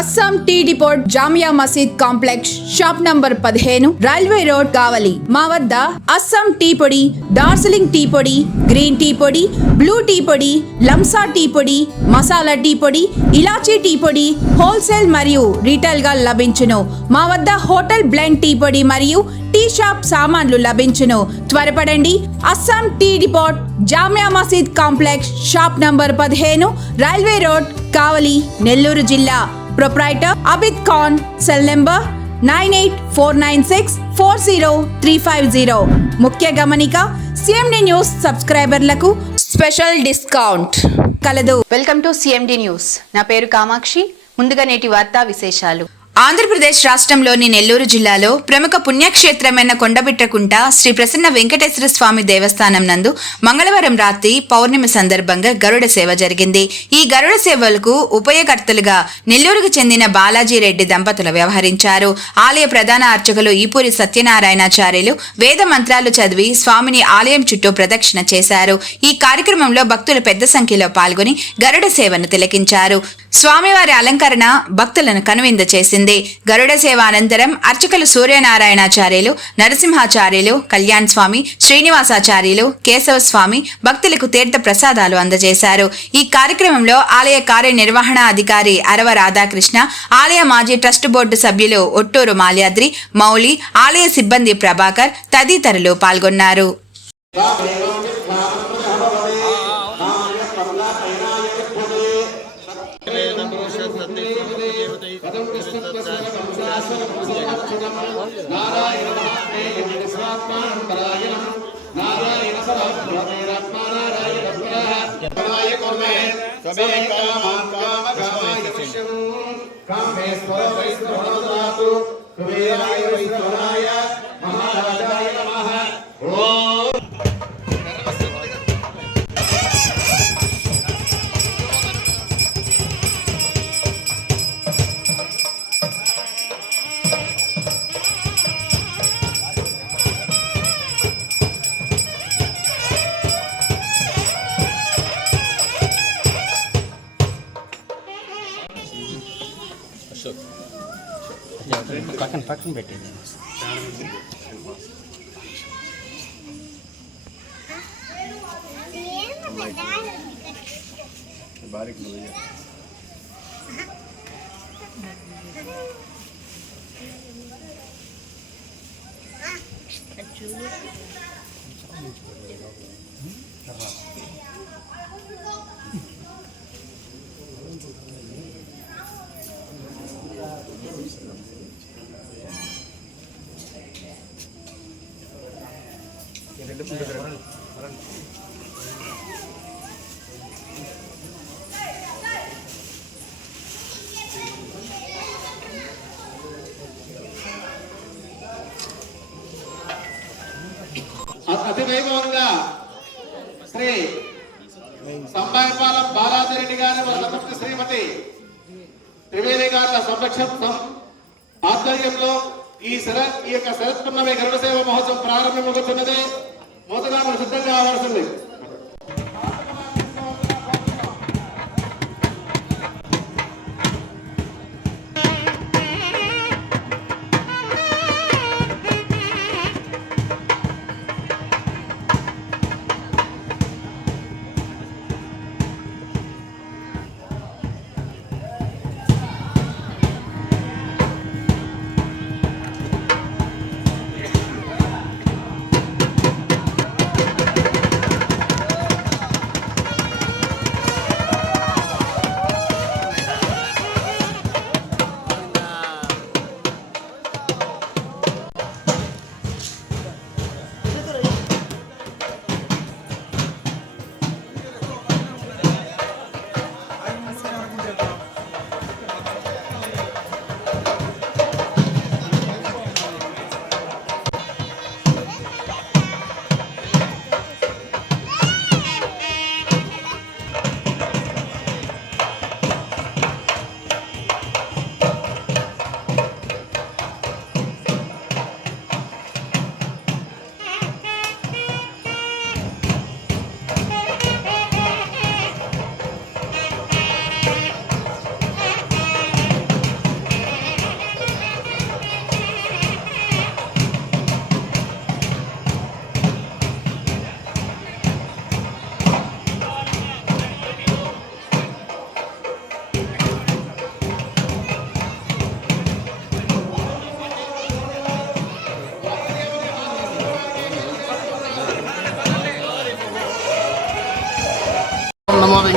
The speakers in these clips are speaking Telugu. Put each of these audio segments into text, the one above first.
Assam tea depot Jamia Masjid complex shop number 15 railway road Kavali. మా వద్ద అస్సాం టీ పొడి, డార్జిలింగ్ టీ పొడి, గ్రీన్ టీ పొడి, బ్లూ టీ పొడి, లంసా టీ పొడి, మసాలా టీ పొడి, ఇలాచీ టీ పొడి హోల్సేల్ మరియు రీటైల్ గా లభించును. మా వద్ద హోటల్ బ్లెండ్ టీ పొడి మరియు టీ షాప్ సామాన్లు లభించును. త్వరపడండి. Assam tea depot Jamia Masjid complex shop number 15 railway road Kavali, Nellore జిల్లా. Proprietor Abid Khan. Cell number 9849640350. ముఖ్య గమనిక, సిఎండి న్యూస్ సబ్స్క్రైబర్లకు స్పెషల్ డిస్కౌంట్ కలదు. Welcome to CMD news. నా పేరు కామాక్షి. ముందుగా నేటి వార్తా విశేషాలు. ఆంధ్రప్రదేశ్ రాష్ట్రంలోని నెల్లూరు జిల్లాలో ప్రముఖ పుణ్యక్షేత్రమైన కొండబిట్రకుంట శ్రీ ప్రసన్న వెంకటేశ్వర స్వామి దేవస్థానం నందు మంగళవారం రాత్రి పౌర్ణమి సందర్భంగా గరుడ సేవ జరిగింది. ఈ గరుడ సేవలకు ఉపయోగకర్తలుగా నెల్లూరుకు చెందిన బాలాజీ రెడ్డి దంపతులు వ్యవహరించారు. ఆలయ ప్రధాన అర్చకులు ఈపూరి సత్యనారాయణాచార్యులు వేద మంత్రాలు చదివి స్వామిని ఆలయం చుట్టూ ప్రదక్షిణ చేశారు. ఈ కార్యక్రమంలో భక్తులు పెద్ద సంఖ్యలో పాల్గొని గరుడ సేవను తిలకించారు. స్వామివారి అలంకరణ భక్తులను కనువింద చేసింది. గరుడ సేవ అనంతరం అర్చకులు సూర్యనారాయణాచార్యులు, నరసింహాచార్యులు, కళ్యాణ్ స్వామి, శ్రీనివాసాచార్యులు, కేశవ స్వామి భక్తులకు తీర్థ ప్రసాదాలు అందజేశారు. ఈ కార్యక్రమంలో ఆలయ కార్యనిర్వహణ అధికారి అరవ రాధాకృష్ణ, ఆలయ మాజీ ట్రస్ట్ బోర్డు సభ్యులు ఒట్టూరు మాల్యాద్రి, మౌలి, ఆలయ సిబ్బంది ప్రభాకర్ తదితరులు పాల్గొన్నారు. పక్కన పెట్టింది. అతి వైభవంగా శ్రీ సంబాయపాలెం బాలాజిరెడ్డి గారి ధర్మపత్ని శ్రీమతి త్రివేది గారుల సంరక్షణ ఆధ్వర్యంలో ఈ యొక్క శరత్ పున్నమి గరుడ సేవ మహోత్సవం ప్రారంభమవుతున్నది. మొదటగా మనం సిద్ధంగా కావాల్సింది.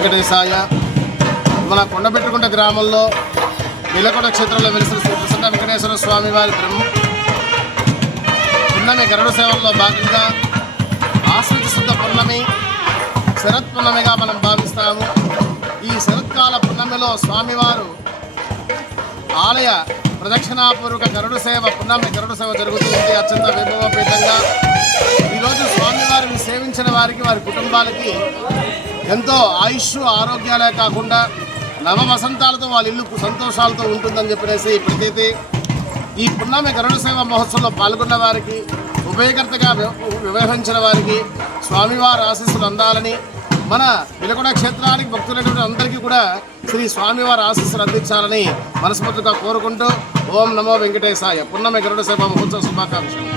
వెంకటేశాయ. మన కొండపెట్టుకుంట గ్రామంలో విలకొండ క్షేత్రంలో వెలిసిన శ్రీ ప్రసన్న వెంకటేశ్వర స్వామి వారి పున్నమి గరుడ సేవల్లో భాగంగా ఆశ్రిత శుద్ధ పున్నమి శరత్ పున్నమిగా మనం భావిస్తాము. ఈ శరత్కాల పున్నమిలో స్వామివారు ఆలయ ప్రదక్షిణాపూర్వక గరుడ సేవ పున్నమి గరుడ సేవ జరుగుతుంది అత్యంత వైభవపేతంగా. ఈరోజు స్వామివారిని సేవించిన వారికి వారి కుటుంబాలకి ఎంతో ఆయుష్ ఆరోగ్యాలే కాకుండా నవ వసంతాలతో వాళ్ళ ఇల్లు సంతోషాలతో ఉంటుందని చెప్పేసి ప్రతీతి. ఈ పున్నమి గరుడ సేవ మహోత్సవంలో పాల్గొన్న వారికి ఉభయకర్తగా వ్యవహరించిన వారికి స్వామివారి ఆశీస్సులు అందాలని, మన విలకొండ క్షేత్రానికి భక్తులైనటువంటి అందరికీ కూడా శ్రీ స్వామివారి ఆశీస్సులు అందించాలని మనస్ఫూర్తిగా కోరుకుంటూ ఓం నమో వెంకటేశాయ. పున్నమి గరుడ సేవ మహోత్సవ శుభాకాంక్షలు.